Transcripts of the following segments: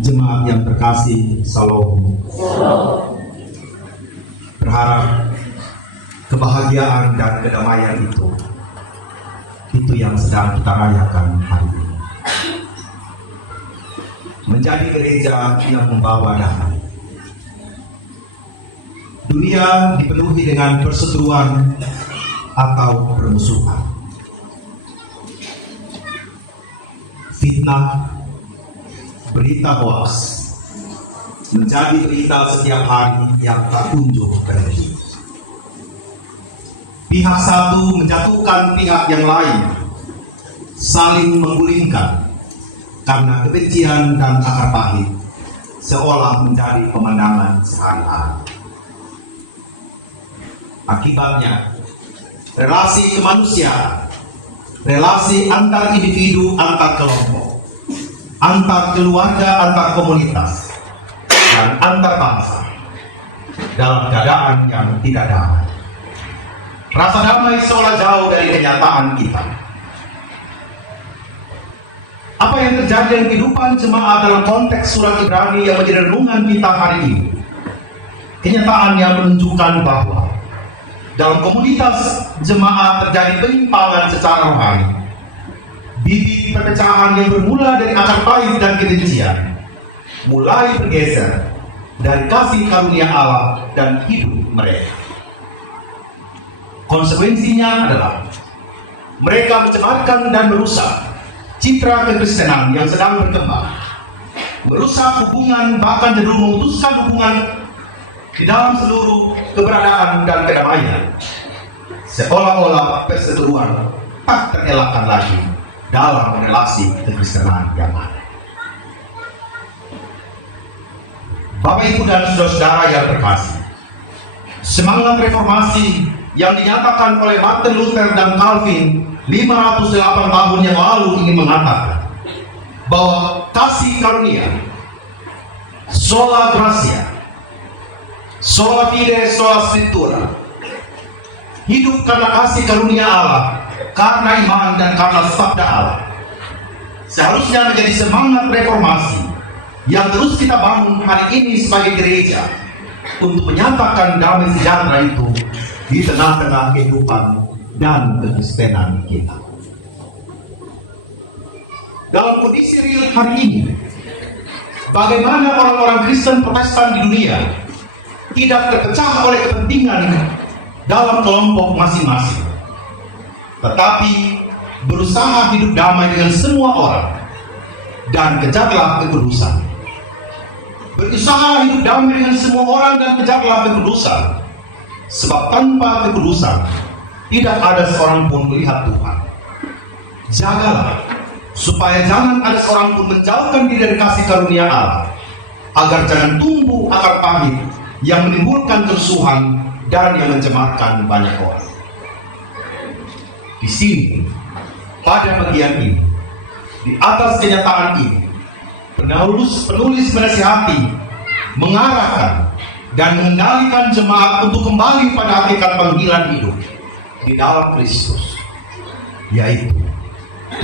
Jemaat yang terkasih, Salam. Berharap kebahagiaan dan kedamaian itu yang sedang kita rayakan hari ini. Menjadi gereja yang membawa damai. Dunia dipenuhi dengan perseteruan atau permusuhan. Fitnah, berita hoax menjadi berita setiap hari yang tak kunjung berhenti. Pihak satu menjatuhkan pihak yang lain, saling menggulingkan karena kebencian dan akar pahit seolah menjadi pemandangan sehari-hari. Akibatnya, relasi kemanusiaan, relasi antar individu, antar kelompok, antar keluarga, antar komunitas, dan antar bangsa dalam keadaan yang tidak damai. Rasa damai seolah jauh dari kenyataan kita. Apa yang terjadi dalam kehidupan jemaat dalam konteks surat Ibrani yang menjadi renungan kita hari ini? Kenyataan yang menunjukkan bahwa dalam komunitas jemaat terjadi penyimpangan secara rohani. Bibit perpecahan yang bermula dari akar pahit dan kebencian mulai bergeser dari kasih karunia Allah dan hidup mereka. Konsekuensinya adalah mereka mencemarkan dan merusak citra kekristenan yang sedang berkembang, merusak hubungan, bahkan cenderung memutuskan hubungan di dalam seluruh keberadaan dan kedamaian, seolah-olah perseteruan tak terelakkan lagi dalam relasi kekristenan yang ada. Bapak, Ibu, dan saudara-saudara yang terkasih, semangat reformasi yang dinyatakan oleh Martin Luther dan Calvin 508 tahun yang lalu ingin mengatakan bahwa kasih karunia, sola gratia, sola fide, sola scriptura, hidup karena kasih karunia Allah, karena iman dan karena sabda Allah, seharusnya menjadi semangat reformasi yang terus kita bangun hari ini sebagai gereja untuk menyatakan damai sejahtera itu di tengah-tengah kehidupan dan kekristenan kita. Dalam kondisi real hari ini, bagaimana orang-orang Kristen Protestan di dunia tidak terpecah oleh kepentingan dalam kelompok masing-masing, tetapi berusaha hidup damai dengan semua orang dan kejarlah kekudusan. Berusaha hidup damai dengan semua orang dan kejarlah kekudusan, sebab tanpa kekudusan tidak ada seorang pun melihat Tuhan. Jagalah supaya jangan ada seorang pun menjauhkan diri dari kasih karunia Allah, agar jangan tumbuh akar pahit yang menimbulkan kerusuhan dan yang mencemarkan banyak orang. Di sini, pada bagian ini, di atas kenyataan ini, penulis menasihati, mengarahkan, dan mengendalikan jemaat untuk kembali pada hakikat panggilan hidup di dalam Kristus, yaitu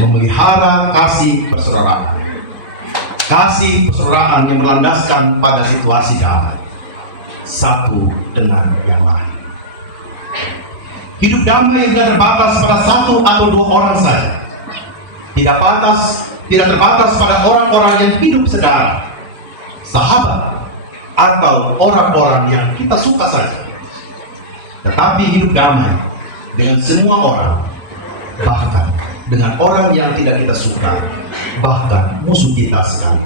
memelihara kasih persaudaraan. Kasih persaudaraan yang berlandaskan pada situasi damai, satu dengan yang lain. Hidup damai tidak terbatas pada satu atau dua orang saja. Tidak terbatas pada orang-orang yang hidup sedara, sahabat, atau orang-orang yang kita suka saja. Tetapi hidup damai dengan semua orang, bahkan dengan orang yang tidak kita suka, bahkan musuh kita sekali.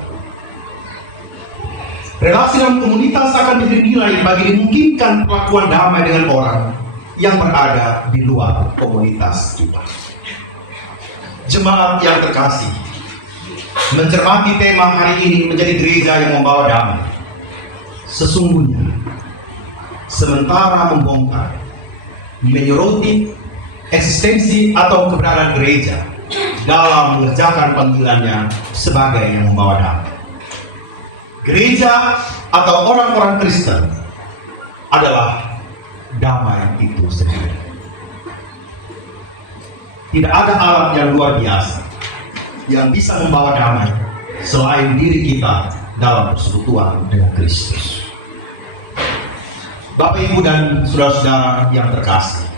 Relasi dalam komunitas akan dinilai bagi dimungkinkan perlakuan damai dengan orang yang berada di luar komunitas kita. Jemaat yang terkasih, mencermati tema hari ini menjadi gereja yang membawa damai. Sesungguhnya, sementara membongkar, menyoroti eksistensi atau keberadaan gereja dalam mengerjakan panggilannya sebagai yang membawa damai, gereja atau orang-orang Kristen adalah damai itu sendiri. Tidak ada alat yang luar biasa yang bisa membawa damai selain diri kita dalam persekutuan dengan Kristus. Bapak, Ibu, dan saudara-saudara yang terkasih,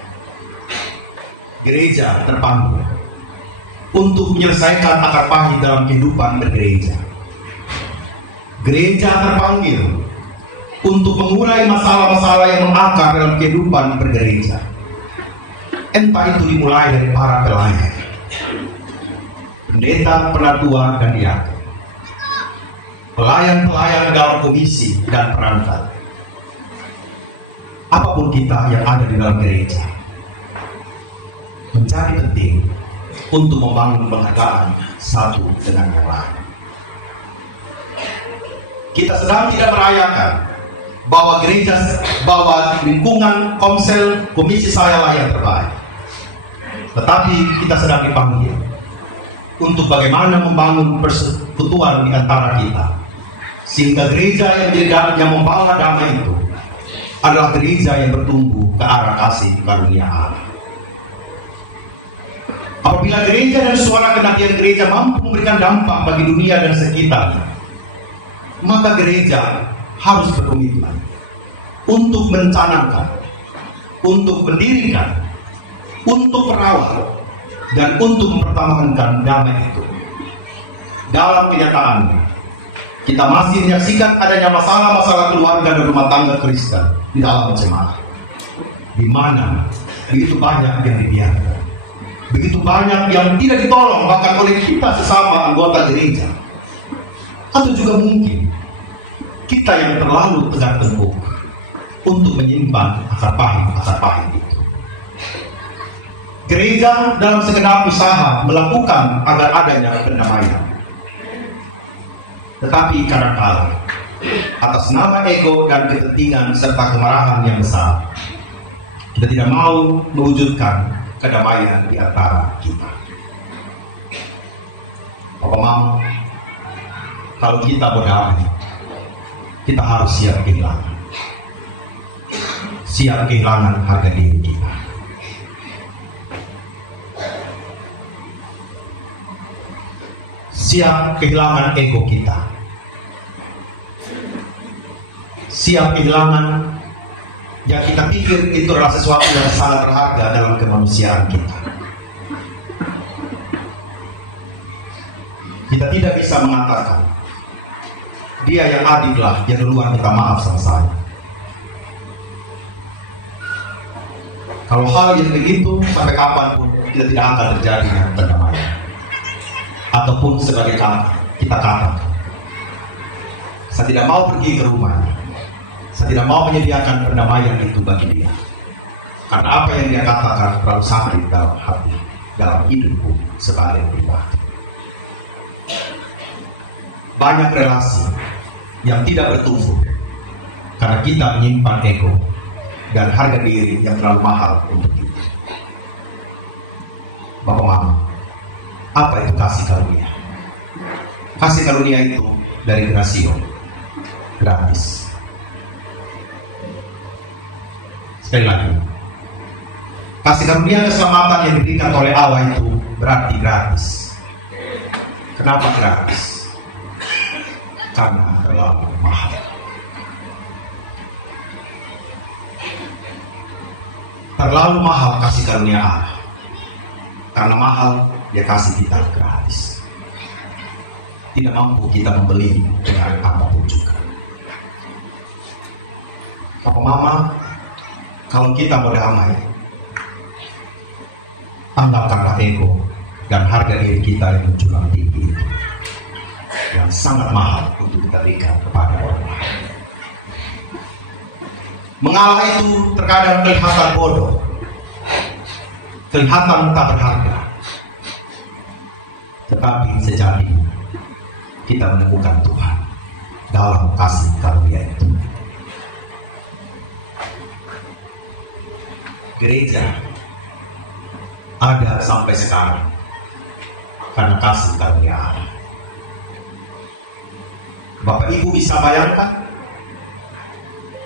gereja terpanggil untuk menyelesaikan akar pahit dalam kehidupan bergereja. Gereja terpanggil untuk mengurai masalah-masalah yang mengakar dalam kehidupan bergereja. Entah itu dimulai dari para pelayan, pendeta, penatua, dan diaken, pelayan-pelayan dalam komisi dan perangkat. Apapun kita yang ada di dalam gereja, menjadi penting untuk membangun penghargaan satu dengan yang lain. Kita sedang tidak merayakan bahwa gereja, bahwa lingkungan komsel komisi saya lah yang terbaik, tetapi kita sedang dipanggil untuk bagaimana membangun persekutuan di antara kita, sehingga gereja yang membawa damai itu adalah gereja yang bertumbuh ke arah kasih karunia Allah. Apabila gereja dan suara kenabian gereja mampu memberikan dampak bagi dunia dan sekitarnya, maka gereja harus berkomitmen untuk mencanangkan, untuk mendirikan, untuk merawat, dan untuk mempertahankan damai itu. Dalam kenyataannya, kita masih menyaksikan adanya masalah-masalah keluarga dan rumah tangga Kristen di dalam jemaat, di mana begitu banyak yang dibiarkan, begitu banyak yang tidak ditolong bahkan oleh kita sesama anggota gereja, atau juga mungkin kita yang terlalu tegak tengkuk untuk menyimpan akar pahit itu. Gereja dalam segenap usaha melakukan agar adanya pendamaian, tetapi kadang-kala atas nama ego dan kepentingan serta kemarahan yang besar, kita tidak mau mewujudkan kedamaian di antara kita. Bapak Mama, kalau kita berdamai, kita harus siap kehilangan. Siap kehilangan harga diri kita. Siap kehilangan ego kita. Siap kehilangan yang kita pikir itu adalah sesuatu yang sangat berharga dalam kemanusiaan kita. Kita tidak bisa mengatakan, dia yang adil lah, yang duluan minta maaf sama saya. Kalau hal yang begitu, sampai kapanpun kita tidak akan terjadi pendamaian. Ataupun sebagai kita katakan, saya tidak mau pergi ke rumahnya, saya tidak mau menyediakan pendamaian itu bagi dia, karena apa yang dia katakan terlalu sakit dalam hati, dalam hidupku sebagai pribadi. Banyak relasi yang tidak bertumbuh karena kita menyimpan ego dan harga diri yang terlalu mahal untuk kita. Bapak Mama, apa itu kasih karunia? Kasih karunia itu dari Grasio, gratis. Sekali lagi, kasih karunia keselamatan yang diberikan oleh Allah itu berarti gratis. Kenapa gratis? Karena terlalu mahal. Terlalu mahal kasih karunia Allah. Karena mahal, dia kasih kita gratis. Tidak mampu kita membeli dengan apapun juga. Papa Mama, kalau kita mau damai, anggapkanlah ego dan harga diri kita yang menjulang tinggi itu, yang sangat mahal untuk kita berikan kepada orang lain. Mengalah itu terkadang kelihatan bodoh, kelihatan tak berharga, tetapi sejatinya kita menemukan Tuhan dalam kasih karunia itu. Gereja ada sampai sekarang karena kasih karunia Allah. Bapak Ibu bisa bayangkan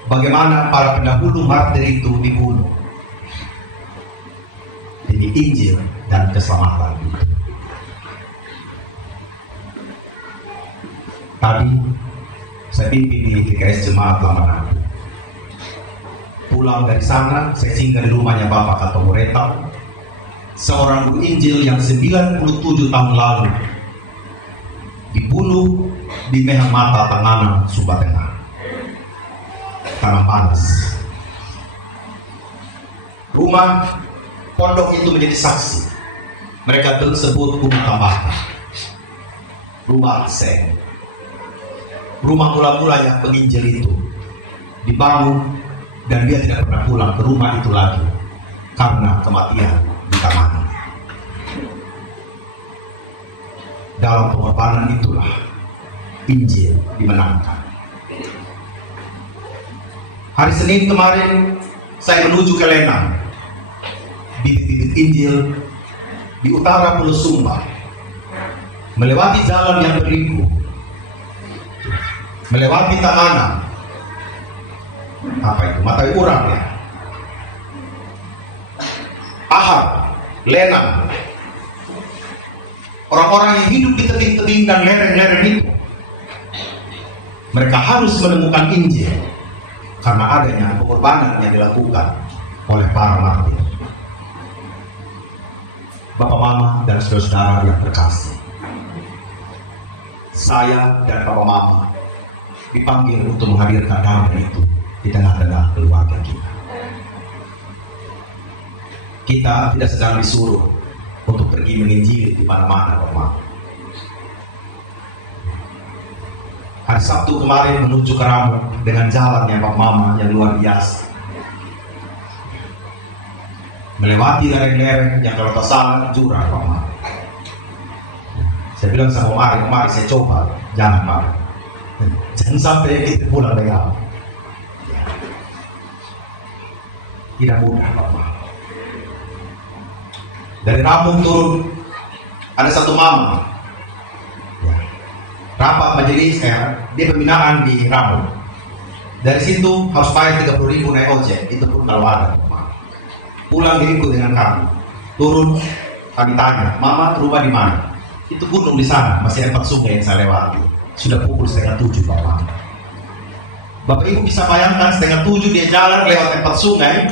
bagaimana para pendahulu martir itu dibunuh demi Injil dan keselamatan itu. Tadi Saya pimpin di GKS Jemaat Lamaran. Pulang dari sana, saya singgah di rumahnya Bapak Kato Mureta, seorang guru Injil yang 97 tahun lalu dibunuh di Mehang Mata, Tanganan, Sumba Tengah. Tanah panas. Rumah pondok itu menjadi saksi. Mereka tersebut rumah tambahkan, rumah seng. Rumah mula-mula yang penginjil itu dibangun dan dia tidak pernah pulang ke rumah itu lagi karena kematian di tangannya. Dalam pengorbanan itulah Injil dimenangkan. Hari Senin kemarin saya menuju ke Lenang, bibit-bibit Injil di utara Pulau Sumba, melewati jalan yang berliku, melewati Tanganan, apa itu, Matai Urang ya, Ahar, Lenang. Orang-orang yang hidup di tebing-tebing dan lereng-lereng itu, mereka harus menemukan Injil karena adanya pengorbanan yang dilakukan oleh para martir. Bapak, Mama, dan saudara-saudara yang terkasih, saya dan Bapak, Mama dipanggil untuk menghadirkan damai itu di tengah-tengah keluarga kita. Kita tidak sedang disuruh untuk pergi menginjili di mana-mana, Bapak, Mama. Hari Sabtu kemarin menuju ke Ramo dengan jalan yang Bapak, Mama yang luar biasa, melewati lereng-lereng yang kalau tak salah jurang, Bapak, Mama. Saya bilang sama Mari saya coba, jangan Mari, jangan sampai kita pulang dengan tidak mudah, Bapak, Mama. Dari Rambung turun ada satu mama, rapat majelis, dia pembinaan di Rambung. Dari situ harus bayar 30.000 naik ojek, itu pun kalau ada. Pulang diriku dengan kami, turun kami tanya, Mama rumah di mana? Itu gunung di sana, masih 4 sungai yang saya lewati. Sudah pukul 6:30, Bapak. Bapak Ibu bisa bayangkan 6:30 dia jalan lewat 4 sungai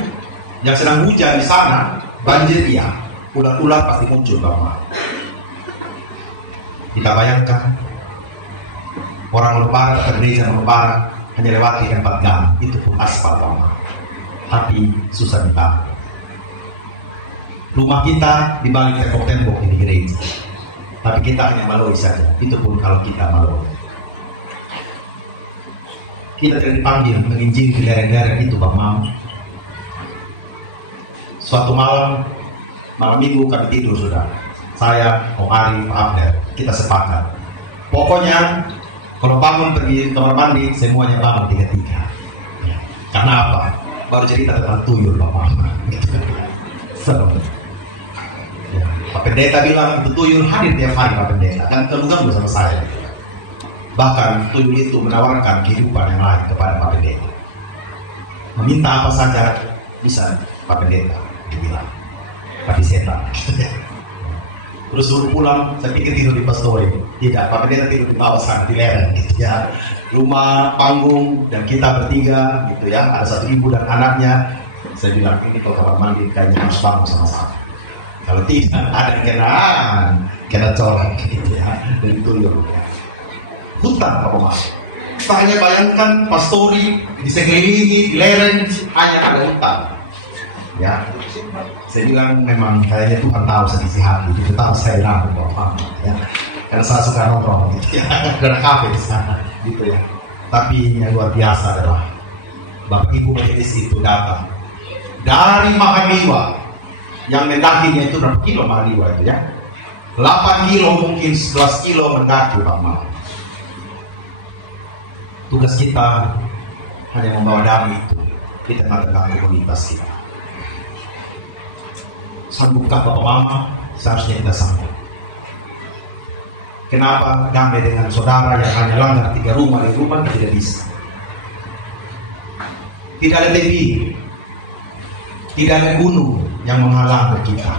yang sedang hujan di sana, banjir iya, ular-ular pasti muncul, Bapak. Kita bayangkan orang lebaran ke gereja lebaran hanya lewati 4 gang, itu pun aspal, Bapak. Tapi susah ditahan. Rumah kita di balik tembok-tembok di gereja, tapi kita hanya maloi saja. Itu pun kalau kita maloi. Kita tidak dipanggil menginjil di lereng-lereng itu, Bapak, Mama. Suatu malam minggu kami tidur sudah. Saya, Om Ari, Pak Abner, kita sepakat. Pokoknya kalau bangun pergi kamar mandi, semuanya bangun 3-3. Karena apa? Baru cerita tentang tuyul, Bapak. Gitu. So, Pak Pendeta bilang itu tuyul hadir tiap hari, Pak Pendeta, dan terganggu sama saya. Bahkan tuyul itu menawarkan kehidupan yang lain kepada Pak Pendeta. Meminta apa saja bisa, Pak Pendeta, dibilang. Tapi setan. Terus suruh pulang, saya pikir tidur di pastori. Tidak, Pak Pendeta tidur di bawah sana, di lereng gitu ya. Rumah panggung dan kita bertiga gitu ya. Ada satu ibu dan anaknya. Saya bilang ini kalau kamar mandi kayaknya harus bangun sama-sama. Kalau tidak ada kena corak gitu ya, dari tuyul. Hutan, Bapak, Mama. Kita hanya bayangkan pastori di sekelilingi, di lereng hanya ada hutan. Ya, saya bilang memang kayaknya Tuhan tahu sedisi hati, itu tahu saya bilang, Bapak, ya. Karena saya suka nongkrong gitu ya, ada kafe di sana, gitu ya. Tapi yang luar biasa adalah Bapak Ibu majelis itu datang dari Mahaliwa. Yang mendakinya itu berapa kilo Mahaliwa itu ya? 8 kilo mungkin 11 kilo mendaki, Pak, Mama. Tugas kita hanya membawa damai itu di tengah-tengah komunitas kita. Sanggupkah Bapak, Mama? Seharusnya kita sanggup. Kenapa damai dengan saudara yang hanya langgar 3 rumah di rumah tidak bisa? Tidak ada TV, tidak ada gunung yang menghalangi kita,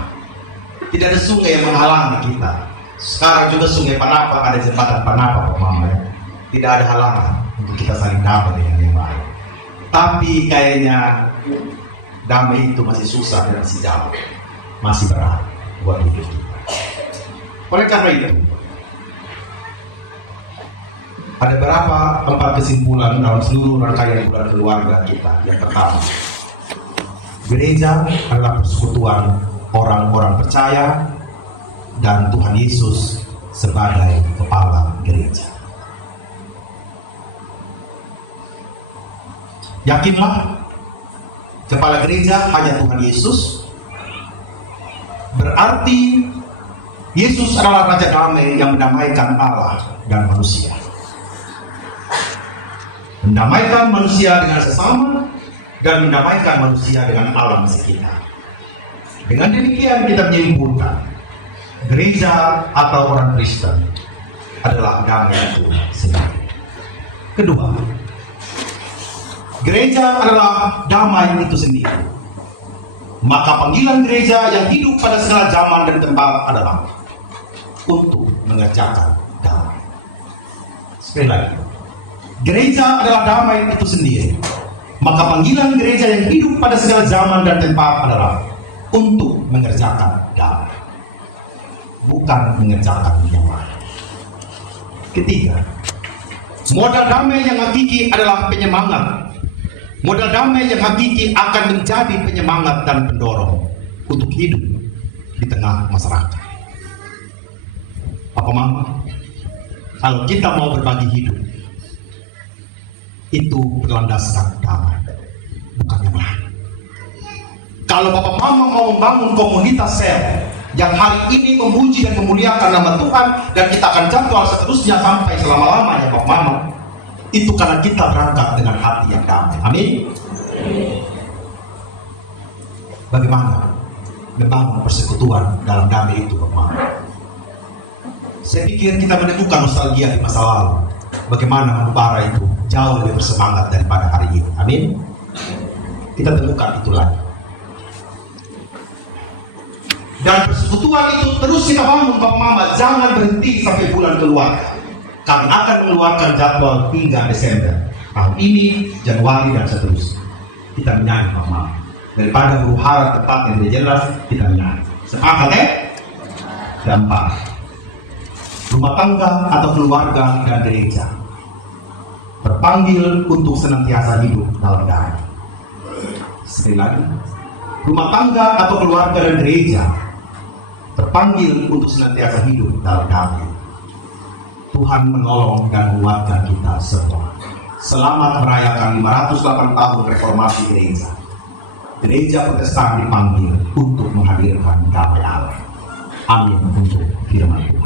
tidak ada sungai yang menghalangi kita. Sekarang juga sungai Panapa, ada jembatan Panapa, Bapak, Mama ya. tidak ada halangan untuk kita saling damai dengan yang lain. Tapi kayaknya damai itu masih susah dan masih jauh, masih berat buat hidup kita. Oleh karena itu, ada beberapa 4 kesimpulan dalam seluruh rangkaian bulan keluarga kita. Yang pertama, gereja adalah persekutuan orang-orang percaya dan Tuhan Yesus sebagai kepala gereja. Yakinlah, kepala gereja hanya Tuhan Yesus. Berarti Yesus adalah Raja Damai yang mendamaikan Allah dan manusia. Mendamaikan manusia dengan sesama dan mendamaikan manusia dengan alam sekitar. Dengan demikian kita menyimpulkan, gereja atau orang Kristen adalah damai itu sendiri. Kedua, gereja adalah damai itu sendiri. Maka panggilan gereja yang hidup pada segala zaman dan tempat adalah untuk mengerjakan damai. Sekali lagi, gereja adalah damai itu sendiri. Maka panggilan gereja yang hidup pada segala zaman dan tempat adalah untuk mengerjakan damai, bukan mengerjakan yang lain. Ketiga, modal damai yang hakiki adalah penyemangat. Modal damai yang hakiki akan menjadi penyemangat dan pendorong untuk hidup di tengah masyarakat. Papa Mama, kalau kita mau berbagi hidup, itu berlandaskan damai, bukan yang lain. Kalau Bapak Mama mau membangun komunitas sel yang hari ini memuji dan memuliakan nama Tuhan, dan kita akan jadwal seterusnya sampai selama-lamanya Bapak Mama, itu karena kita berangkat dengan hati yang damai. Amin. Bagaimana membangun persekutuan dalam damai itu Bapak Mama? Saya pikir kita menemukan nostalgia di masa lalu. Bagaimana membara itu jauh lebih bersemangat daripada hari ini. Amin. Kita temukan itu lagi. Dan persekutuan itu terus kita bangun Bapak Mama. Jangan berhenti sampai bulan keluarga. Kami akan mengeluarkan jadwal hingga Desember tahun ini, Januari dan seterusnya. Kita menyanyi Bapak Mama. Daripada huru-hara tempat yang tidak jelas, kita menyanyi. Sepakat ya? Keempat, rumah tangga atau keluarga dan gereja terpanggil untuk senantiasa hidup dalam damai. Sekali lagi, rumah tangga atau keluarga dan gereja terpanggil untuk senantiasa hidup dalam damai. Tuhan menolong dan menguatkan kita semua. Selamat merayakan 508 tahun reformasi gereja. Gereja Protestan dipanggil untuk menghadirkan damai Allah. Amin untuk firman Tuhan.